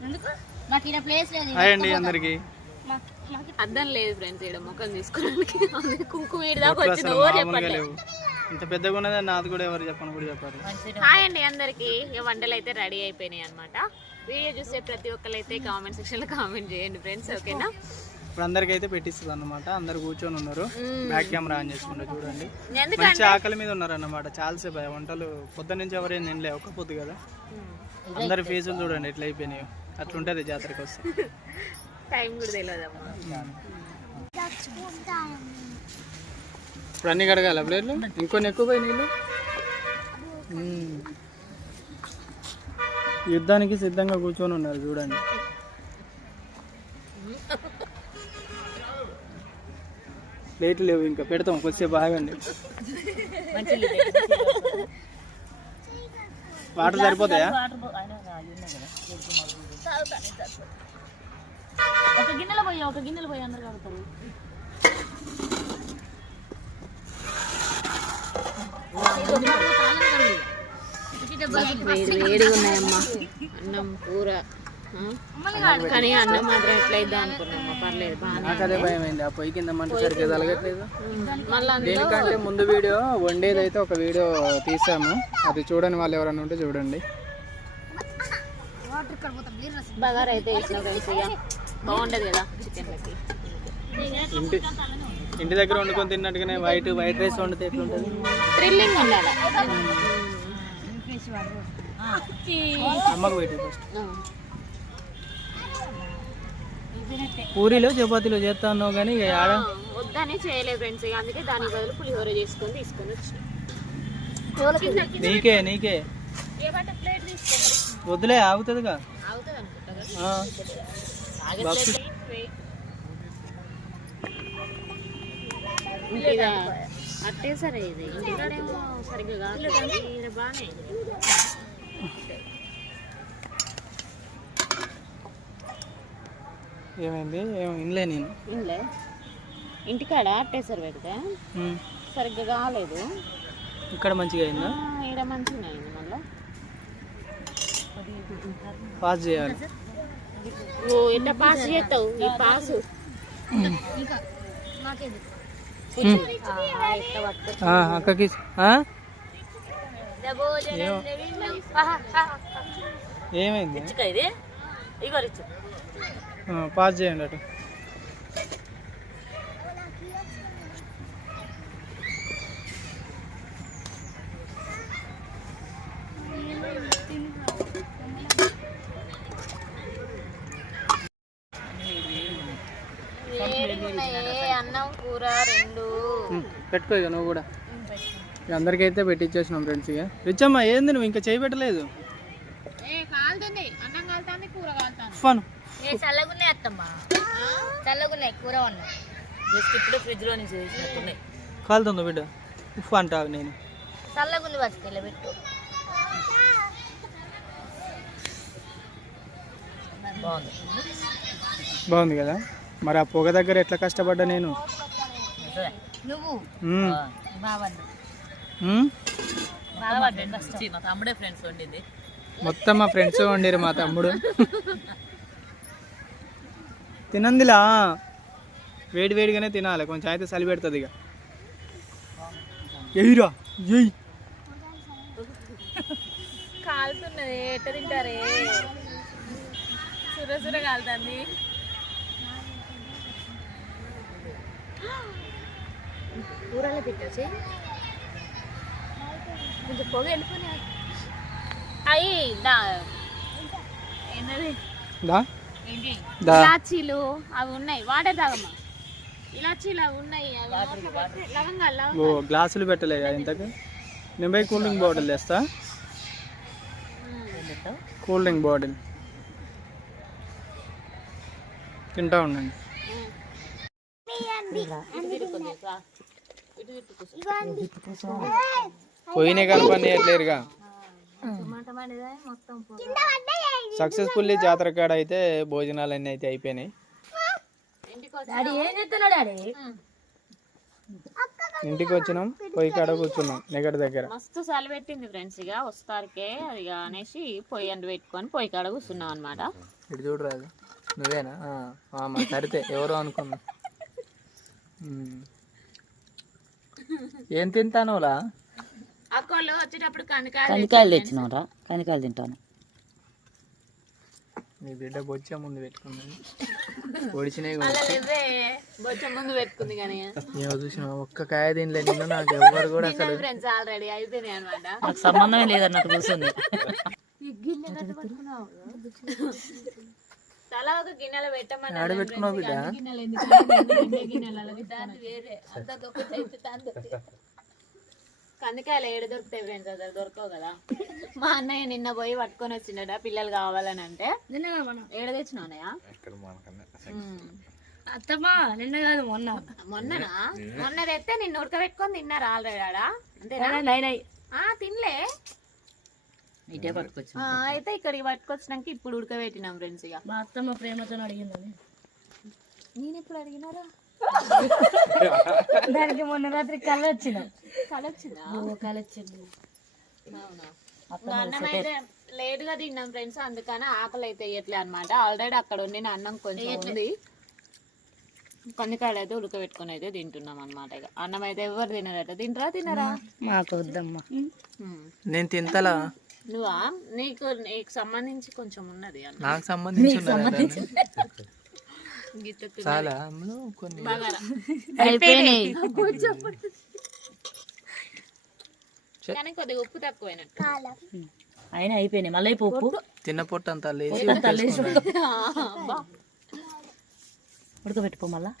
Hi అండి అందరికి. అర్థం లేదు ఫ్రెండ్స్ ఇక్కడ మొక్కలు తీసుకోవడానికి. కుంకుమ లేవు. ఇంత పెద్దగా ఉన్నది నాది కూడా ఎవరు చెప్పని కూడా చెప్పారు. హాయ్ అండి అందరికి. ఇక వంటలు అయితే రెడీ అయిపోయినాయి అనమాట వీడియో చూస్తే ప్రతి ఒక్కరు అయితే కామెంట్ సెక్షన్లో కామెంట్ చేయండి ఫ్రెండ్స్ ఓకేనా ఇప్పుడు అందరికి అయితే పెట్టిస్తుంది అనమాట అందరు కూర్చొని ఉన్నారు. బ్యాక్ కెమెరా ఆన్ చేసుకుంటే చూడండి. మంచి ఆకలి మీద ఉన్నారు అన్నమాట చాలాసేపు వంటలు పొద్దు నుంచి ఎవరేం తినలే ఒక్క పొద్దు కదా. అందరి ఫేసులు చూడండి ఎట్లా అయిపోయినాయో. అట్లుంటది జాతరకి వస్తే. టైం కూడా తెలియదమ్మా ఇప్పుడు అన్ని కడగాల ప్లేట్లు ఇంకొన్ని ఎక్కువ పోయి నీళ్ళు. యుద్ధానికి సిద్ధంగా కూర్చొని ఉన్నారు చూడండి. ప్లేట్లు లేవు ఇంకా పెడతాం కొద్దిసేపు ఆగండి. వాటర్ సరిపోతాయా? ఒక గిన్నెలో పోయి ఒక గిన్నెలో పోయి అందరు కడతారు వేడి వేడిగా ఉన్నాయమ్మా. అన్నం కూర? కానీ అన్నం మాత్రం ఎట్లా ఇద్దాం అనుకున్నామ్మా పర్లేదు బాగా నాకు అదే భయం అయింది ఆ పొయ్యి కింద మంట సరిగ్గా తలగట్లేదు మళ్ళీ దేనికంటే ముందు వీడియో వండేది అయితే ఒక వీడియో తీసాము. అది చూడని వాళ్ళు ఎవరైనా ఉంటే చూడండి. బగారా అయితే వేసిన ఫ్రెండ్స్ ఇక. బాగుంటది కదా చికెన్ ఇంటి ఇంటి దగ్గర వండుకొని తిన్నట్టుగానే వైట్ వైట్ రైస్ వండితే ఎట్లుంటుంది? థ్రిల్లింగ్ ఉండాలి. అమ్మకు పెట్టి ఫస్ట్. పూరీలో చపాతీలో చేస్తా అన్నావు కానీ ఇక ఆడ వద్దని చేయలేదు ఫ్రెండ్స్ ఇక అందుకే దాని బదులు పులిహోర చేసుకొని తీసుకొని వచ్చిన. నీకే నీకే. వద్దులే ఆగుతుందిగా. అట్టే సరే ఇది. సరిగ్గా బాగానే ఏమైంది? ఏమో ఇన్లే నేను. ఇంట్లో ఇంటికాడ అట్టేసరి పెడితే. సరిగ్గా కాలేదు. ఇక్కడ మంచిగా అయిందా? ఈడ మంచిగా అయింది మళ్ళీ. పాస్ చేయాలి. ఓ ఎట్లా పాస్ చేస్తావు? ఈ పాసు. అక్కకి. ఏమైంది? ఇది. ఇగో రిచ్చు ఆ, పాస్ చేయండి అటు ఏ అన్నం కూర రెండు. పెట్టుకో ఇక నువ్వు కూడా. ఇక అందరికైతే పెట్టించేసినాం ఫ్రెండ్స్ ఇక. రిచ్చమ్మా ఏంది నువ్వు ఇంకా చేయి పెట్టలేదు అన్నం కాలుతుంది కూర కాలుతుంది. ఫన్. ఏ చల్లగున్నాయి అత్తమ్మా? చల్లగున్నాయి కూర ఉన్నాయి జస్ట్ ఇప్పుడు ఫ్రిడ్జ్లో నుంచి చేసినట్టున్నాయి కాలుతుందో బిడ్డ? ఉఫ్ అంటావు నేను. చల్లగుంది బతికెళ్ళ పెట్టు. బాగుంది. బాగుంది కదా? మరి ఆ పొగ దగ్గర ఎట్లా కష్టపడ్డా నేను? మొత్తం మా ఫ్రెండ్స్ వండిరు మా తమ్ముడు. తినందిలా? వేడి వేడిగానే తినాలి కొంచెం అయితే చలి పెడుతుంది ఇక. ఎయిరా ఎయ్ కాలుతున్నది ఎట్ట తింటారే? సుర సుర కాలుతుంది. కూరలో పెట్టేసి కొంచెం పొగ దా. దా. ఇలాచీలు అవి ఉన్నాయి. వాటర్ తాగమ్మా. ఇలాచీలు అవి ఉన్నాయి. అవి ఓ గ్లాసులు పెట్టలే ఇంతకు? నేను పోయి కూల్ డ్రింక్ బాటిల్ తెస్తా. Cool drink bottle. తింటా ఉండండి. పోయినాయి కనపని ఎట్లేరుగా సక్సెస్ఫుల్లీ జాతర కాడ అయితే భోజనాలు అన్నీ అయితే అయిపోయినాయి ఇంటికి వచ్చినాం పొయ్యి కాడ కూర్చున్నాం నెగటి దగ్గర. మస్తు చలి పెట్టింది ఫ్రెండ్స్ ఇక వస్తారికే ఇక అనేసి పొయ్యి అంటు పెట్టుకొని పొయ్యి కాడ కూర్చున్నాం అనమాట ఇటు చూడరాదు నువ్వేనా? మా సరితే ఎవరో అనుకున్నా. ఏం తింటానులా? వచ్చేటప్పుడు కనకాయలు తెచ్చినారా కనికాయలు తింటాను. నీ బిడ్డ బొచ్చే ముందు పెట్టుకున్నాను బొచ్చ ముందు పెట్టుకుంది కానీ. చూసిన ఒక్క కాయ తినలే. నిన్ను నాకు ఎవ్వరు కూడా అసలు ఫ్రెండ్స్ ఆల్రెడీ అయిపోయినాయి అనమాట నాకు సంబంధమే లేదన్నట్టు కూర్చుంది. తలా ఒక గిన్నెలో పెట్టమని పెట్టుకున్నావు బిడ్డ? గిన్నెలు ఎందుకు కందికాయలు ఏడు దొరుకుతాయి ఫ్రెండ్స్? అసలు దొరకవు కదా. మా అన్నయ్య నిన్న పోయి పట్టుకొని వచ్చిండట పిల్లలు కావాలని అంటే. ఏడ తెచ్చినావునయా అత్తమ్మా నిన్న కాదు మొన్న. మొన్ననా? మొన్న తెస్తే నిన్న ఉడకబెట్టుకొని తిన్నారు ఆల్రెడీ ఆడ? అంతేనా? తినలే. ఇటే పట్టుకొచ్చు. అయితే ఇక్కడికి పట్టుకొచ్చినాక ఇప్పుడు ఉడకబెట్టినాం ఫ్రెండ్స్ ఇక మా అత్తమ్మ ప్రేమతో అడిగిందని నేను ఎప్పుడు అడిగినారా? దానికి మొన్న రాత్రి కళ్ళు వచ్చినాం కళ వచ్చిందా కళ్ళు వచ్చింది అన్నం అయితే లేట్గా తిన్నాం ఫ్రెండ్స్ అందుకని ఆకలి అయితే వేయట్లే అనమాట ఆల్రెడీ అక్కడ ఉండిన అన్నం కొంచెం ఉంది. కందికాయలు అయితే ఉడకబెట్టుకొని అయితే తింటున్నాం అనమాట ఇక అన్నం అయితే ఎవరు తినరట? తింటారా తినరా? మాకు వద్దమ్మా. నేను తింతలా? నువ్వా? నీకు నీకు సంబంధించి కొంచెం ఉన్నది అన్న. నాకు సంబంధించి ఉన్నదా? గిత్త చాలా అందులో కొన్ని బగారా. అయిపోయినాయి. కానీ కొద్దిగా ఉప్పు తక్కువైనట్టు. అయినా అయిపోయినాయి. మళ్ళీ ఉప్పు. తిన్న పొట్టు అంతా లేచి అబ్బా. ఉడకబెట్టుకో మళ్ళా.